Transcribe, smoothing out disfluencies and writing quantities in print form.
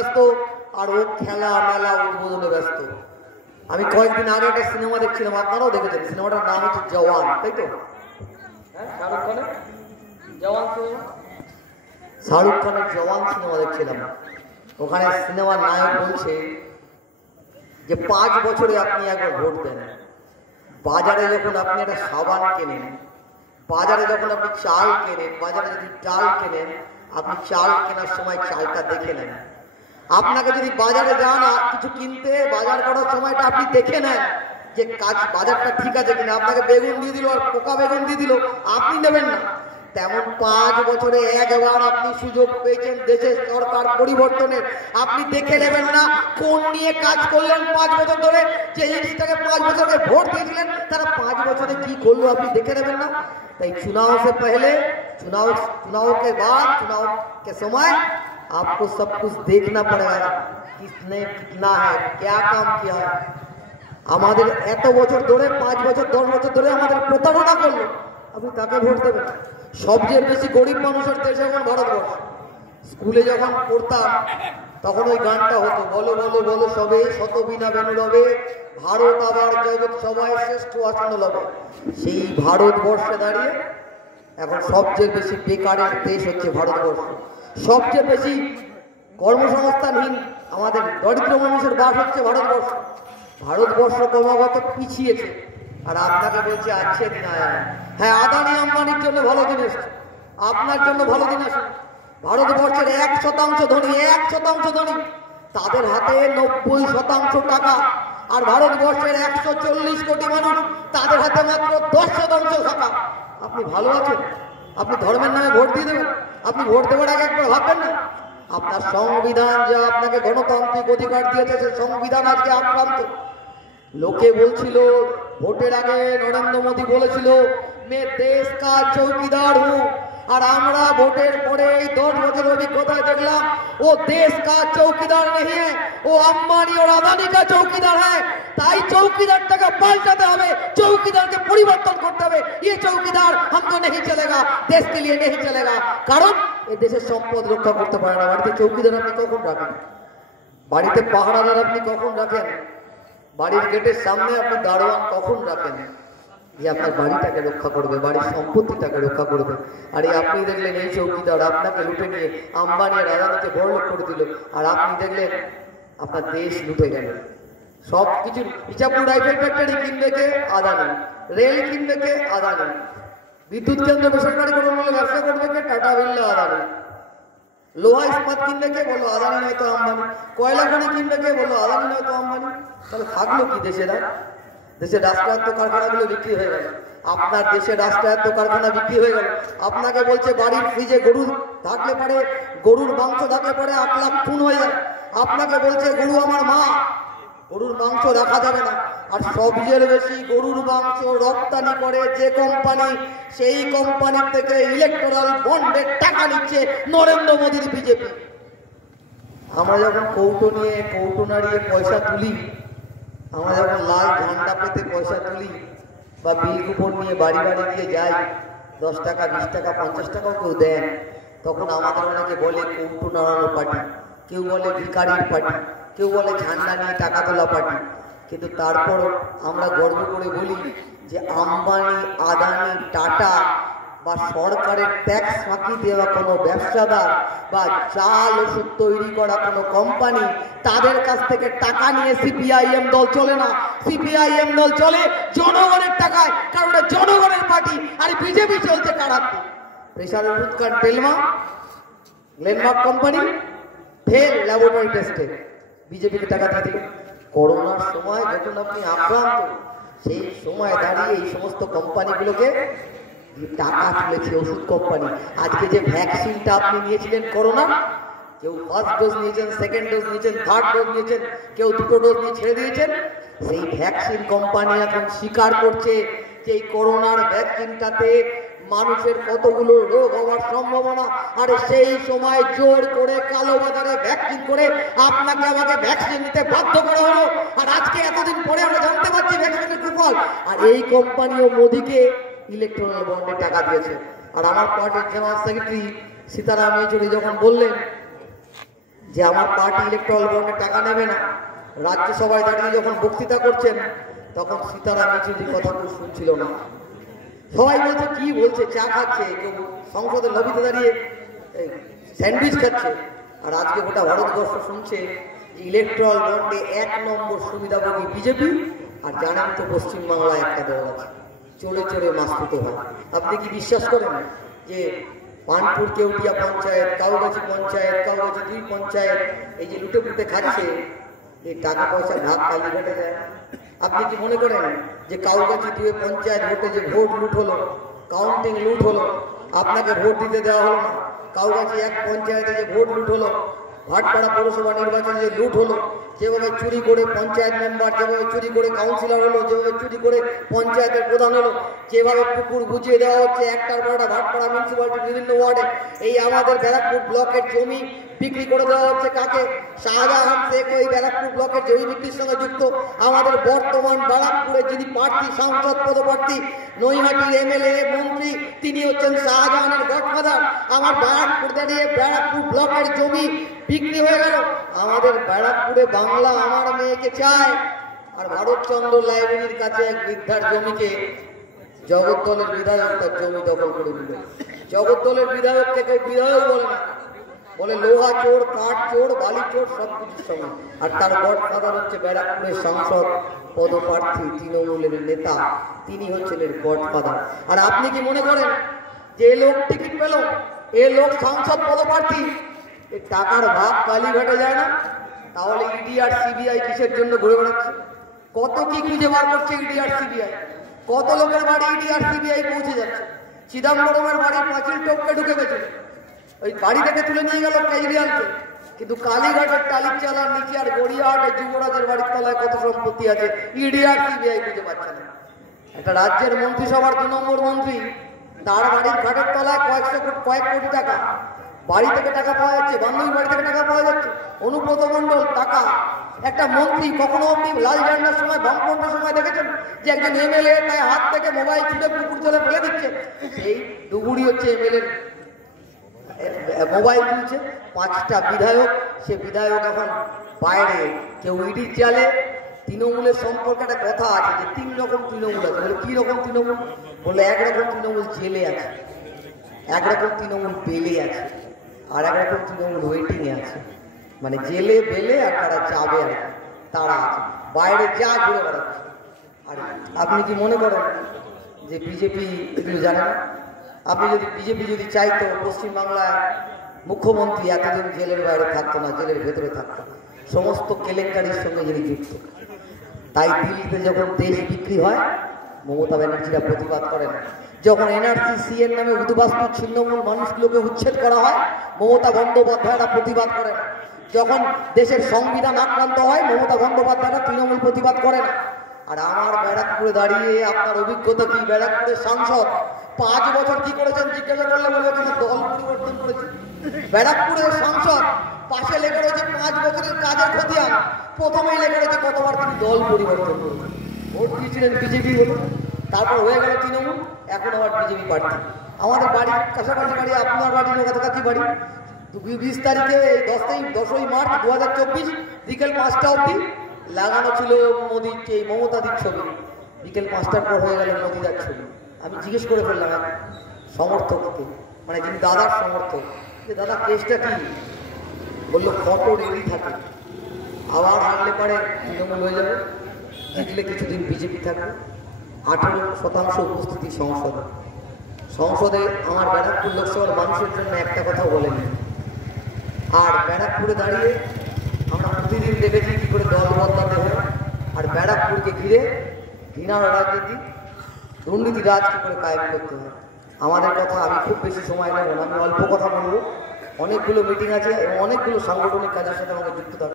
ব্যস্ত আর ও খেলা মেলা উদ্বোধনে ব্যস্ত। আমি কয়েকদিন আগে একটা সিনেমা দেখছিলাম, আপনারাও দেখেছেন, সিনেমাটার নাম হচ্ছে জওয়ান, তাই তো? শাহরুখ খানের জওয়ান সিনেমা, শাহরুখ খানের জওয়ান সিনেমা দেখছিলাম। ওখানে সিনেমার নায়ক বলছে যে 5 বছরে আপনি একবার ভোট দেন। বাজারে যখন আপনি একটা সাবান কেনেন, বাজারে যখন আপনি চাল কেনেন, বাজারে যদি চাল কেনেন, আপনি চাল কেনার সময় চালটা দেখে নেন। আপনাকে যদি বাজারে যান কিছু কিনতে, বাজার করার সময়টা আপনি দেখে নেন যে বাজারটা ঠিক আছে কিনা। আপনাকে বেগুন দিয়ে দিল আর পোকা বেগুন দিয়ে দিল, আপনি নেবেন না। তেমন 5 বছরে একবার আপনি সুযোগ পেয়েছেন দেশের সরকার পরিবর্তনের, আপনি দেখে নেবেন না কোন নিয়ে কাজ করলেন 5 বছর ধরে। যে জিনিসটাকে 5 বছরে ভোট দিয়েছিলেন তারা 5 বছরে কি করলো আপনি দেখে নেবেন না। তাই चुनाव से पहले, चुनाव के बाद, चुनाव के समय आपको सब कुछ देखना पड़ेगा, किसने कितना है, क्या काम किया है। আমাদের এত বছর ধরে 5 বছর 10 বছর ধরে আমাদের প্রতারণা করলো, আপনি তাকে ভোট দেবেন। সবচেয়ে বেশি গরিব মানুষের দেশ এখন ভারতবর্ষ। স্কুলে যখন পড়তাম তখন ওই গানটা হতো, বলো বলো বলো সবে শত বিনা বেনু রবে, ভারত আবার জগৎ সবাই শ্রেষ্ঠ আসন লবে। সেই ভারতবর্ষে দাঁড়িয়ে এখন সবচেয়ে বেশি বেকারের দেশ হচ্ছে ভারতবর্ষ। সবচেয়ে বেশি কর্মসংস্থানহীন আমাদের দরিদ্র মানুষের বাস হচ্ছে ভারতবর্ষ। ভারতবর্ষ ক্রমাগত পিছিয়েছে আর আপনাকে বলছে আছে দিন আয়া। হ্যাঁ, আদানি আম্বানির জন্য ভালো দিন এসছে, আপনার জন্য ভালো দিন আসে। ভারতবর্ষের 1% ধনী, 1% ধনী, তাদের হাতে 90% টাকা। আর ভারতবর্ষের 140 কোটি মানুষ, তাদের হাতে মাত্র 10% টাকা। আপনি ভালো আছেন? আপনি ধর্মের নামে ভোট দিয়ে দেবেন? আপনি ভোট দেওয়ার আগে একবার ভাববেন না আপনার সংবিধান যা আপনাকে গণতান্ত্রিক অধিকার দিয়েছে, সে সংবিধান আজকে আক্রান্ত। লোকে বলছিল ভোটের আগে, নরেন্দ্র মোদী বলেছিল मैं देश का चौकीदार हूँ, और আমরা ভোটের পরে এই 10 বছরের অভিজ্ঞতায় দেখলাম ও देश का चौकीदार नहीं है, वो अंबानी और अदानी का चौकीदार है। তাই চৌকিদারটাকে পাল্টাতে হবে, চৌকিদারকে পরিবর্তন করতে হবে। ये चौकीदार हमको नहीं चलेगा, देश के लिए नहीं चलेगा। কারণ এই দেশের সম্পদ রক্ষা করতে পারে না। বাড়িতে চৌকিদার আপনি কখন রাখেন? বাড়িতে পাহারাদার আপনি কখন রাখেন? বাড়ির গেটের সামনে আপনি দারোয়ান কখন রাখেন? যে আপনার বাড়িটাকে রক্ষা করবে, বাড়ির সম্পত্তিটাকে রক্ষা করবে। আর এই আপনি দেখলেন এই চৌকিদার আপনাকে লুটে নিয়ে আম্বানি আর আদানিকে বড়লোক করে দিল, আর আপনি দেখলেন আপনার দেশ লুটে গেল। সব কিছুর ইচ্ছাপুর রাইফেল ফ্যাক্টরি কিনবে কে? আদানি। রেল কিনবে কে? আদানি। বিদ্যুৎ কেন্দ্র বেসরকারিকরণ হলে ব্যবসা করবে কে? টাটা বিড়লা আদানি। লোহা ইস্পাত কিনবে কে? বলো আদানি নয়তো আম্বানি। কয়লা খনি কিনবে কে? বলো আদানি নয়তো আম্বানি। তাহলে থাকলো কি দেশেরা? দেশের রাষ্ট্রায়ত্ত কারখানাগুলো বিক্রি হয়ে গেল। আপনার দেশের রাষ্ট্রায়ত্ত কারখানা বিক্রি হয়ে গেল। আপনাকে বলছে বাড়ির ফ্রিজে গরু থাকলে পারে, গরুর মাংস থাকলে পারে 8 লাখ খুন হয়ে যায়। আপনাকে বলছে গরু আমার মা, গরুর মাংস রাখা যাবে না। আর সবচেয়ে বেশি গরুর মাংস রপ্তানি করে যে কোম্পানি, সেই কোম্পানির থেকে ইলেকট্রাল বন্ডের টাকা নিচ্ছে নরেন্দ্র মোদীর বিজেপি। আমরা যখন কৌটো নাড়িয়ে পয়সা তুলি, আমরা যখন লাল ঝান্ডা পেতে পয়সা তুলি বা বিল কুপন নিয়ে বাড়ি বাড়ি দিয়ে যাই, 10 টাকা 20 টাকা 50 টাকাও কেউ দেন, তখন আমাদের অনেকে বলে কৌটো নাড়ানো পার্টি, কেউ বলে ভিখারির পার্টি, কেউ বলে ঝান্ডা নিয়ে টাকা তোলা পার্টি। কিন্তু তারপর আমরা গর্ব করে বলি যে আম্বানি, আদানি, টাটা বা সরকারের ট্যাক্স ফাঁকি দেওয়া কোনো ব্যবসাদার বা জাল ওষুধ তৈরি করা কোনো কোম্পানি, তাদের কাছ থেকে টাকা নিয়ে সিপিআইএম দল চলে না। সিপিআইএম দল চলে জনগণের টাকায়, কারণ এটা জনগণের পার্টি। আর বিজেপি চলছে কারাতে। প্রেসার ওষুধ কার? টেলমা, গ্লেনমার্ক কোম্পানি ফেল ল্যাবরেটরি টেস্টে, বিজেপিকে টাকা দিয়ে দিল। করোনার সময় যখন আপনি আক্রান্ত, সেই সময় দাঁড়িয়ে এই সমস্ত কোম্পানিগুলোকে টাকা তুলেছে ওষুধ কোম্পানি। আজকে যে ভ্যাকসিনটা আপনি নিয়েছিলেন করোনা, কেউ ফার্স্ট ডোজ নিয়েছেন, সেকেন্ড ডোজ নিয়েছেন, থার্ড ডোজ নিয়েছেন, কেউ 2টো ডোজ নিয়ে ছেড়ে দিয়েছেন। সেই ভ্যাকসিন কোম্পানি এখন স্বীকার করছে যে এই করোনার ভ্যাকসিনটাতে মানুষের কতগুলো রোগ হওয়ার সম্ভাবনা। আর সেই সময় জোর করে কালোবাজারে ভ্যাকসিন করে আপনাকে আমাকে ভ্যাকসিন নিতে বাধ্য করা হলো। আর আজকে এতদিন পরে আমরা জানতে পারছি ভ্যাকসিনের কুফল। আর এই কোম্পানিও মোদীকে ইলেকট্রাল বন্ডে টাকা দিয়েছে। আর আমার পার্টির জেনারেল সেক্রেটারি সীতারাম ইয়েচুরি যখন বললেন যে আমার পার্টি ইলেকট্রাল বন্ডে টাকা নেবে না। রাজ্যসভায় দাঁড়িয়ে যখন বক্তৃতা করছেন তখন সীতারাম ইয়েচুরির কথা কেউ শুনছিল না। সবাই বলছে কি বলছে, চা খাচ্ছে, কেউ সংসদের লবিতে দাঁড়িয়ে স্যান্ডউইচ খাচ্ছে। আর আজকে গোটা ভারতবর্ষ শুনছে যে ইলেকট্রাল বন্ডে 1 নম্বর সুবিধাভোগী বিজেপি। আর জানেন তো পশ্চিমবাংলায় একটা দল আছে, চড়ে চড়ে মাস্তুত হয়। আপনি কি বিশ্বাস করেন যে পানপুর কেউটিয়া পঞ্চায়েত, কাউগাছি পঞ্চায়েত, কাউগাছি 2 পঞ্চায়েত এই যে লুটে পুটে খাচ্ছে, এই টাকা পয়সা ভাগ কালীঘাটে যায়? আপনি কি মনে করেন যে কাউগাছি 2 পঞ্চায়েত ভোটে যে ভোট লুট হলো, কাউন্টিং লুট হলো, আপনাকে ভোট দিতে দেওয়া হলো না? কাউগাছি 1 পঞ্চায়েতে যে ভোট লুট হলো, ভাটপাড়া পৌরসভা নির্বাচনে যে লুট হলো, যেভাবে চুরি করে পঞ্চায়েত মেম্বার, যেভাবে চুরি করে কাউন্সিলর হলো, যেভাবে চুরি করে পঞ্চায়েতের প্রধান হলো, যেভাবে পুকুর বুঝিয়ে দেওয়া হচ্ছে একটার পর একটা ভাটপাড়া মিউনিসিপ্যালিটির বিভিন্ন ওয়ার্ডে, এই আমাদের ব্যারাকপুর ব্লকের জমি বিক্রি করে দেওয়া হচ্ছে কাকে? শাহজাহান শেখ ওই ব্যারাকপুর ব্লকের জমি বিক্রির সঙ্গে যুক্ত। আমাদের বর্তমান ব্যারাকপুরে যিনি প্রার্থী, সাংসদ পদপ্রার্থী, নৈহাটির এমএলএ মন্ত্রী, তিনি হচ্ছেন শাহজাহানের গডফাদার। আমার ব্যারাকপুর দাঁড়িয়ে ব্যারাকপুর ব্লকের জমি বিক্রি হয়ে গেল। আমাদের ব্যারাকপুরে বাংলা আমার মেয়েকে চায়, আর ভারতচন্দ্র লাইব্রেরির কাছে এক বৃদ্ধার জমিকে জগদ্দলের বিধায়ক তার জমি দখল করে দিল। জগদ্দলের বিধায়ককে কেউ বিধায়ক বলে না, বলে লোহা চোর, কাঠ চোর, বালি চোর, সব কিছুর সঙ্গে। আর তার গডফাদার হচ্ছে ব্যারাকপুরের সাংসদ পদপ্রার্থী, তৃণমূলের নেতা, তিনি হচ্ছেন এর গডফাদার। আর আপনি কি মনে করেন যে এ লোক টিকিট পেল, এ লোক সংসদ পদপ্রার্থী, এই টাকার ভাগ কালীঘাটে যায় না? তাহলে ইডি আর সিবিআই কিসের জন্য ঘুরে বেড়াচ্ছে? কত কি খুঁজে বার করছে ইডি আর সিবিআই? কত লোকের বাড়ি ইডি আর সিবিআই পৌঁছে যাচ্ছে? চিদম্বরমের বাড়ির পাঁচিল টপকে ঢুকে গেছে, ওই বাড়ি থেকে তুলে নিয়ে গেল কেজরিওয়ালকে। কিন্তু কালীঘাটের টালির চালার নিচে আর গড়িয়াহাটের যুবরাজের বাড়ির তলায় কত সম্পত্তি আছে, ইডি আর সিবিআই খুঁজে পাচ্ছে না। একটা রাজ্যের মন্ত্রিসভার 2 নম্বর মন্ত্রী, তার বাড়ির ঘাটের তলায় কয়েক কোটি টাকা, বাড়ি থেকে টাকা পাওয়া যাচ্ছে, বান্ধবী বাড়ি থেকে টাকা পাওয়া যাচ্ছে, অনুব্রত মণ্ডল টাকা। একটা মন্ত্রী কখনো আপনি লাল ঝান্ডার সময়, বামফ্রন্টের সময় দেখেছেন যে একজন এমএলএ তাই হাত থেকে মোবাইল ছুটে পুকুর জলে ফেলে দিচ্ছে? সেই ডুবুরি হচ্ছে এমএলএ, মোবাইল তুলছে। 5টা বিধায়ক, সে বিধায়ক এখন বাইরে, কেউ ইডির জালে। তৃণমূলের সম্পর্কে একটা কথা আছে যে 3 রকম তৃণমূল আছে। বলে কি রকম তৃণমূল? বলে এক রকম তৃণমূল জেলে আছে, এক রকম তৃণমূল বেলে আছে, আর এক রকম তৃণমূল ওয়েটিং এ আছে। মানে জেলে বেলে আর তারা যাবে আর তারা আছে, বাইরে যা ঘুরে বেড়াচ্ছে। আর আপনি কি মনে করেন যে বিজেপি এগুলো জানে না? আপনি যদি বিজেপি যদি চাইতো পশ্চিমবাংলায় মুখ্যমন্ত্রী এতদিন জেলের বাইরে থাকতো না, জেলের ভেতরে থাকতো, সমস্ত কেলেঙ্কারির সঙ্গে যিনি যুক্ত। তাই দিল্লিতে যখন দেশ বিক্রি হয়, মমতা ব্যানার্জিরা প্রতিবাদ করেন। যখন এনআরসি সিএর নামে উদ্বাস্তু ছিন্নমূল মানুষগুলোকে উচ্ছেদ করা হয়, মমতা বন্দ্যোপাধ্যায়রা প্রতিবাদ করেন। যখন দেশের সংবিধান আক্রান্ত হয়, মমতা বন্দ্যোপাধ্যায়রা তৃণমূল প্রতিবাদ করেন। আর আমার ব্যারাকপুরে দাঁড়িয়ে আপনার অভিজ্ঞতা কি? ব্যারাকপুরের সাংসদ 5 বছর কি করেছেন জিজ্ঞাসা করলে বলবে কিনা দল পরিবর্তন করেছে। ব্যারাকপুরের সাংসদ পাশে লেখা রয়েছে 5 বছরের কাজের খতিয়ান, প্রথমেই লেখা রয়েছে কতবার তিনি দল পরিবর্তন করেছেন। ভোট দিয়েছিলেন বিজেপি বলে, তারপর হয়ে গেল তৃণমূল, এখন আবার বিজেপি প্রার্থী। আমাদের বাড়ির কাছাকাছি বাড়ি, আপনার বাড়ির কাছাকাছি বাড়ি। 20 তারিখে 10ই মার্চ 2024 বিকেল 5টা অবধি লাগানো ছিল মোদী এই মমতাদির ছবি। বিকেল 5টার পর হয়ে গেল মোদীদার ছবি। আমি জিজ্ঞেস করে ফেললাম এক সমর্থককে, মানে যিনি দাদার সমর্থক, যে দাদা কেসটা কি? বললো ফটো রেডি থাকে, আবার হারলে পারে তৃণমূল হয়ে যাবে, জিতলে কিছুদিন বিজেপি থাকবে। 18% উপস্থিতি সংসদে আমার ব্যারাকপুর লোকসভার মানুষের জন্য একটা কথা বলেনি। আর ব্যারাকপুরে দাঁড়িয়ে আমরা প্রতিদিন দেখেছি কি করে দল বদলাতে হয়, আর ব্যারাকপুরকে ঘিরে ঘৃণার রাজনীতি, দুর্নীতি রাজ কি করে কায়েম করতে হয়। আমাদের কথা আমি খুব বেশি সময় নেব না, আমি অল্প কথা বলবো। অনেকগুলো মিটিং আছে এবং অনেকগুলো সাংগঠনিক কাজের সাথে আমাকে যুক্ত থাকবে।